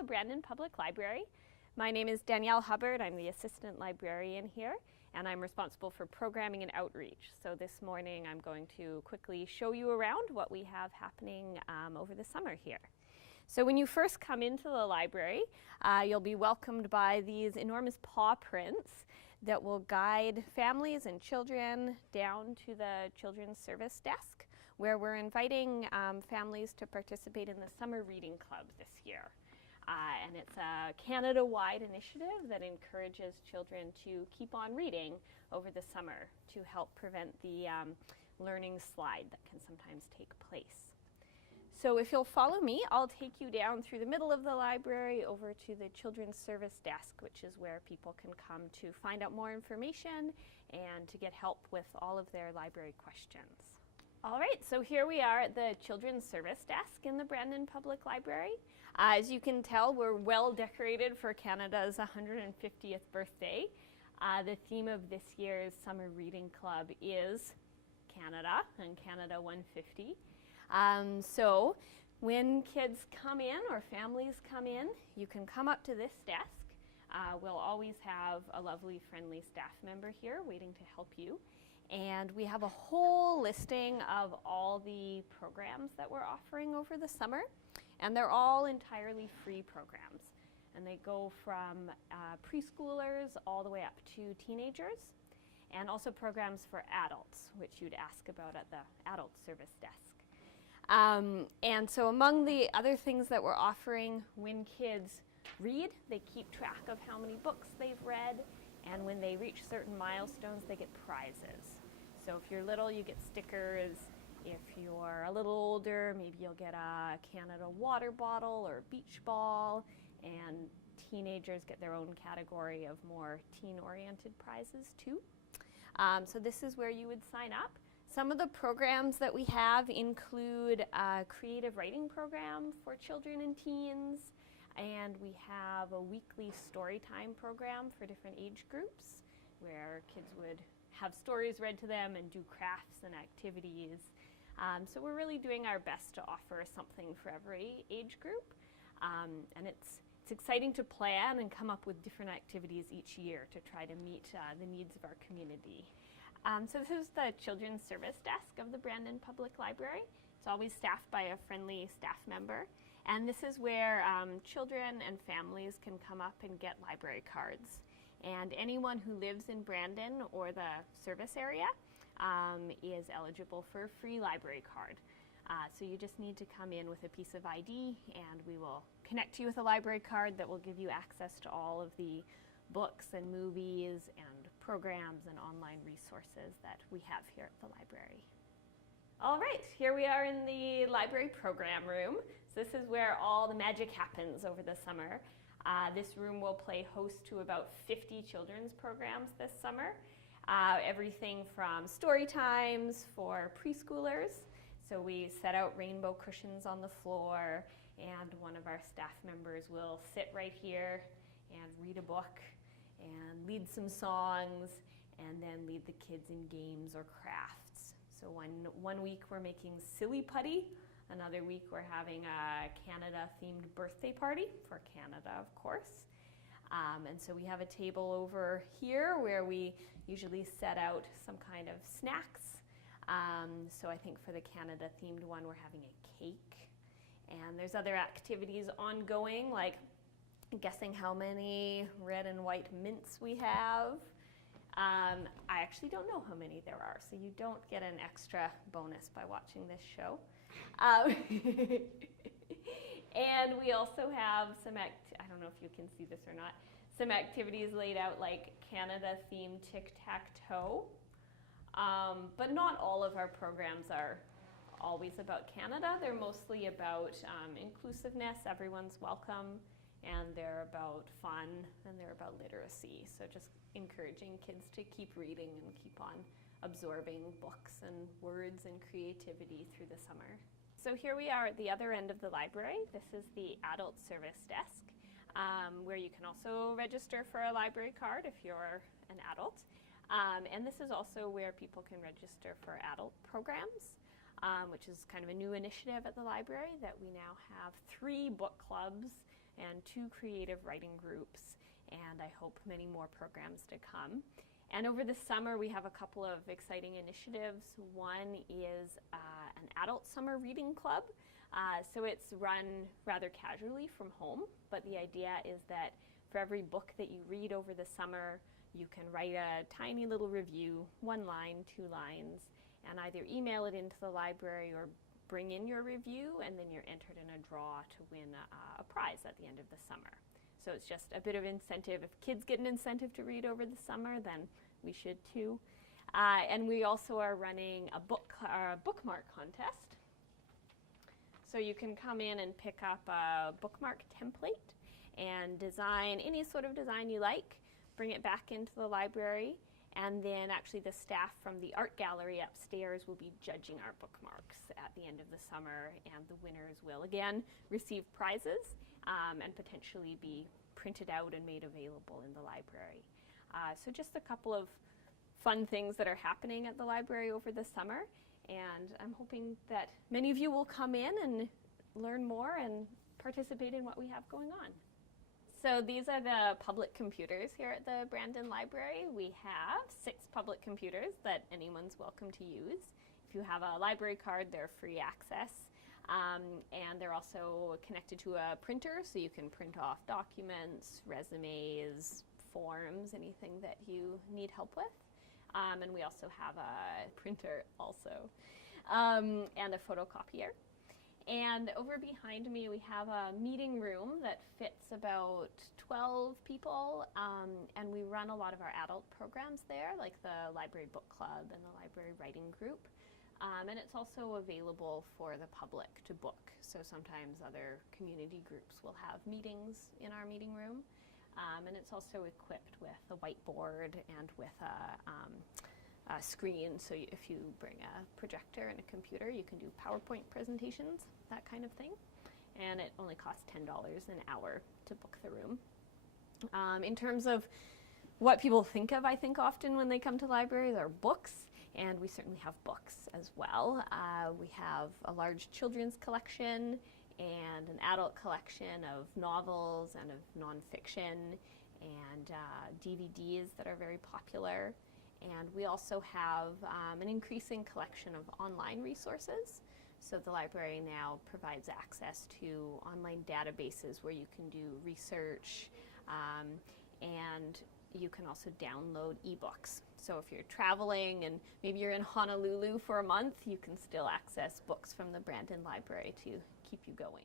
the Brandon Public Library. My name is Danielle Hubbard. I'm the assistant librarian here, and I'm responsible for programming and outreach. So this morning I'm going to quickly show you around what we have happening over the summer here. So when you first come into the library, you'll be welcomed by these enormous paw prints that will guide families and children down to the Children's Service Desk, where we're inviting families to participate in the Summer Reading Club this year. And it's a Canada-wide initiative that encourages children to keep on reading over the summer to help prevent the learning slide that can sometimes take place. So if you'll follow me, I'll take you down through the middle of the library over to the Children's Service Desk, which is where people can come to find out more information and to get help with all of their library questions. All right, so here we are at the Children's Service Desk in the Brandon Public Library. As you can tell, we're well decorated for Canada's 150th birthday. The theme of this year's Summer Reading Club is Canada and Canada 150. So when kids come in or families come in, you can come up to this desk. We'll always have a lovely, friendly staff member here waiting to help you. And we have a whole listing of all the programs that we're offering over the summer. And they're all entirely free programs. And they go from preschoolers all the way up to teenagers. And also programs for adults, which you'd ask about at the Adult Service Desk. And so among the other things that we're offering, when kids read, they keep track of how many books they've read, and when they reach certain milestones, they get prizes. So if you're little, you get stickers. If you're a little older, maybe you'll get a Canada water bottle or a beach ball, and teenagers get their own category of more teen-oriented prizes too. So this is where you would sign up. Some of the programs that we have include a creative writing program for children and teens, and we have a weekly story time program for different age groups where kids would have stories read to them and do crafts and activities. So we're really doing our best to offer something for every age group, and it's exciting to plan and come up with different activities each year to try to meet the needs of our community. So this is the Children's Service Desk of the Brandon Public Library. It's always staffed by a friendly staff member. And this is where children and families can come up and get library cards. And anyone who lives in Brandon or the service area is eligible for a free library card. So you just need to come in with a piece of ID, and we will connect you with a library card that will give you access to all of the books and movies and programs and online resources that we have here at the library. All right, here we are in the library program room. So this is where all the magic happens over the summer. This room will play host to about 50 children's programs this summer. Everything from story times for preschoolers. So we set out rainbow cushions on the floor, and one of our staff members will sit right here and read a book and lead some songs, and then lead the kids in games or crafts. So one week we're making silly putty, another week we're having a Canada-themed birthday party, for Canada, of course. And so we have a table over here where we usually set out some kind of snacks. So I think for the Canada-themed one, we're having a cake. And there's other activities ongoing, like guessing how many red and white mints we have. I actually don't know how many there are, so you don't get an extra bonus by watching this show. And we also have some, I don't know if you can see this or not, some activities laid out like Canada-themed tic-tac-toe. But not all of our programs are always about Canada. They're mostly about inclusiveness, everyone's welcome, and they're about fun, and they're about literacy. So just encouraging kids to keep reading and keep on absorbing books and words and creativity through the summer. So here we are at the other end of the library. This is the Adult Service Desk, where you can also register for a library card if you're an adult. And this is also where people can register for adult programs, which is kind of a new initiative at the library, that we now have 3 book clubs and 2 creative writing groups, and I hope many more programs to come. And over the summer, we have a couple of exciting initiatives. One is an adult summer reading club. So it's run rather casually from home, but the idea is that for every book that you read over the summer, you can write a tiny little review, 1 line, 2 lines, and either email it into the library or bring in your review, and then you're entered in a draw to win a prize at the end of the summer. So it's just a bit of incentive. If kids get an incentive to read over the summer, then we should too. And we also are running a bookmark contest. So you can come in and pick up a bookmark template and design any sort of design you like, bring it back into the library, and then actually the staff from the art gallery upstairs will be judging our bookmarks at the end of the summer, and the winners will again receive prizes and potentially be printed out and made available in the library. So just a couple of fun things that are happening at the library over the summer, and I'm hoping that many of you will come in and learn more and participate in what we have going on. So these are the public computers here at the Brandon Library. We have 6 public computers that anyone's welcome to use. If you have a library card, they're free access. And they're also connected to a printer, so you can print off documents, resumes, forms, anything that you need help with. And we also have a printer also, and a photocopier. And over behind me, we have a meeting room that fits about 12 people, and we run a lot of our adult programs there, like the Library Book Club and the Library Writing Group. And it's also available for the public to book. So sometimes other community groups will have meetings in our meeting room. And it's also equipped with a whiteboard and with a screen. So if you bring a projector and a computer, you can do PowerPoint presentations, that kind of thing. And it only costs $10 an hour to book the room. In terms of what people think of, I think often when they come to libraries are books. And we certainly have books as well. We have a large children's collection and an adult collection of novels and of nonfiction and DVDs that are very popular. And we also have an increasing collection of online resources. So the library now provides access to online databases where you can do research, and you can also download ebooks. So if you're traveling and maybe you're in Honolulu for a month, you can still access books from the Brandon Library to keep you going.